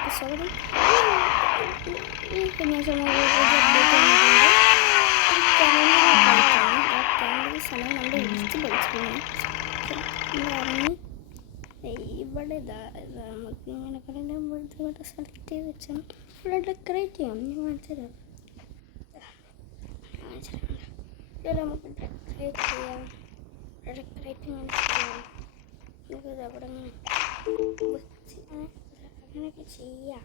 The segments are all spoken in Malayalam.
എല്ലാവർക്കും സ്വാഗതം. ഈ ശനിയാഴ്ച അപ്ഡേറ്റ് വന്നിട്ടുണ്ട്. ഒരു ക്യാമ്പിങ് കളിക്കാണ്. ആ ക്യാമ്പിങ് സ്ഥലം നമ്മൾ ഇടിച്ച് പൊളിച്ചിരുന്നു. നമ്മൾ ഇറങ്ങി ഇവിടെ നമുക്ക് ഇങ്ങനെ ഇവിടെ സെലക്ട് ചെയ്ത് വെച്ചാൽ ഇവിടെ ഡെക്കറേറ്റ് ചെയ്യാം. ഞാൻ കാണിച്ചുതരാം. ഇവിടെ നമുക്ക് ഡെക്കറേറ്റ് ചെയ്യാം. ഡെക്കറേറ്റിങ് ചെയ്യാം. നമുക്കിത് അവിടെ അങ്ങനെയൊക്കെ ചെയ്യാം.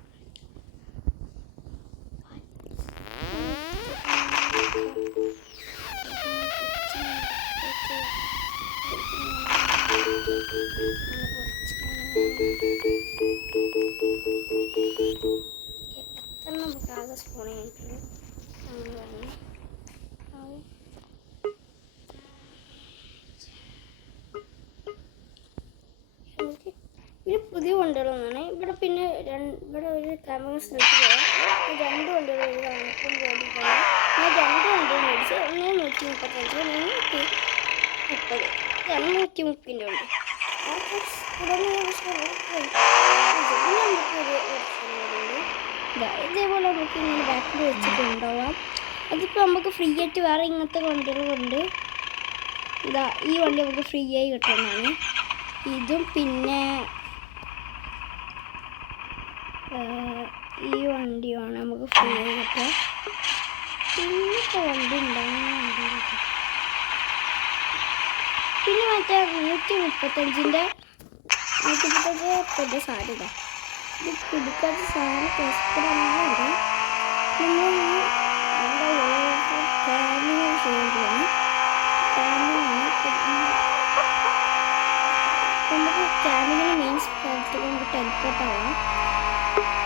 എത്ര നമുക്ക് ആകെ സ്പൂൺ ചെയ്തിട്ടുണ്ട്. അങ്ങനെ പറഞ്ഞു ഇത് പുതിയ വണ്ടികളൊന്നാണ്. ഇവിടെ പിന്നെ ഇവിടെ ഒരു ക്യാമറ സ്ഥലത്ത് പോയാൽ 2 വണ്ടികൾ എഴുതാനും ഓടിക്കണം. ഞാൻ 2 വണ്ടികൾ മേടിച്ച് 135 130 130 ഉണ്ട്. ഇതേപോലെ നമുക്ക് ഇങ്ങനെ ബാക്കിൽ വെച്ചിട്ട് ഉണ്ടാവാം. അതിപ്പോൾ നമുക്ക് ഫ്രീ ആയിട്ട് വേറെ ഇങ്ങനത്തെ വണ്ടികളുണ്ട്. ഇതാ ഈ വണ്ടി നമുക്ക് ഫ്രീ ആയി കിട്ടുന്നതാണ്. ഇതും പിന്നെ ഈ വണ്ടിയാണ് നമുക്ക് ഫ്രീ ആയി കിട്ടുക. പിന്നത്തെ വണ്ടി ഉണ്ടാകുന്ന പിന്നെ മറ്റേ 135 സാധ്യത ഇത് പിടിക്കാത്ത സാധനം കഷ്ടപ്പെടുന്നുണ്ട്. നമുക്ക് ക്യാമ്പിങ്ങിന് മെയിൻ സ്ഥലത്ത് നമുക്ക് ടെലിപ്പോർട്ട് ആവാം.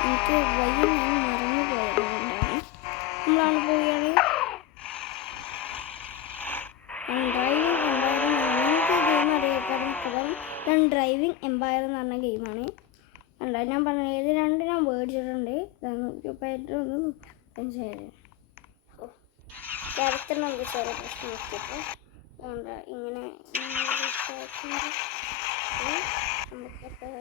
എനിക്ക് വഴി ഞാൻ മറന്നു പോയതുകൊണ്ടാണ്. നമ്മളാണ് പോവുകയാണ്. ഡ്രൈവിംഗ് എംപയർ എന്ന് പറഞ്ഞ ഗെയിമാണ്. ഞാൻ പറഞ്ഞത് 2 ഞാൻ മേടിച്ചിട്ടുണ്ട്. 135 ക്യാരക്ടറിന് നമുക്ക് ചെറിയ പ്രശ്നം നോക്കിയപ്പോൾ അതുകൊണ്ട് ഇങ്ങനെ നമുക്കിപ്പോൾ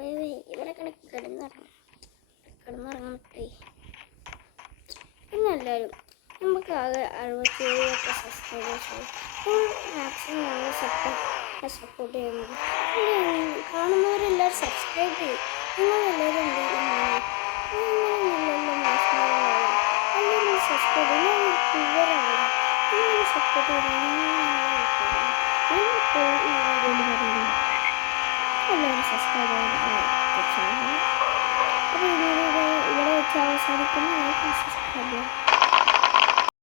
എൻ്റെ ഇവിടെ കിടന്നിറങ്ങാൻ പറ്റേ. പിന്നെ എല്ലാവരും നമുക്ക് ആകെ 67 സബ്സ്ക്രൈബേഴ്സ്. മാക്സിമം ഞങ്ങൾ സപ്പോർട്ട് ചെയ്യുന്നത് കാണുന്നവരെല്ലാവരും സബ്സ്ക്രൈബ് ചെയ്യും. നിങ്ങളെല്ലാവരും എന്ത് എല്ലാവരും സബ്സ്ക്രൈബ് ചെയ്യുക. സപ്പോർട്ട് എല്ലാവരും സബ്സ്ക്രൈബ് ചെയ്യുക. അപ്പോൾ ഇവിടെ വെച്ച് അവസാനിക്കുന്ന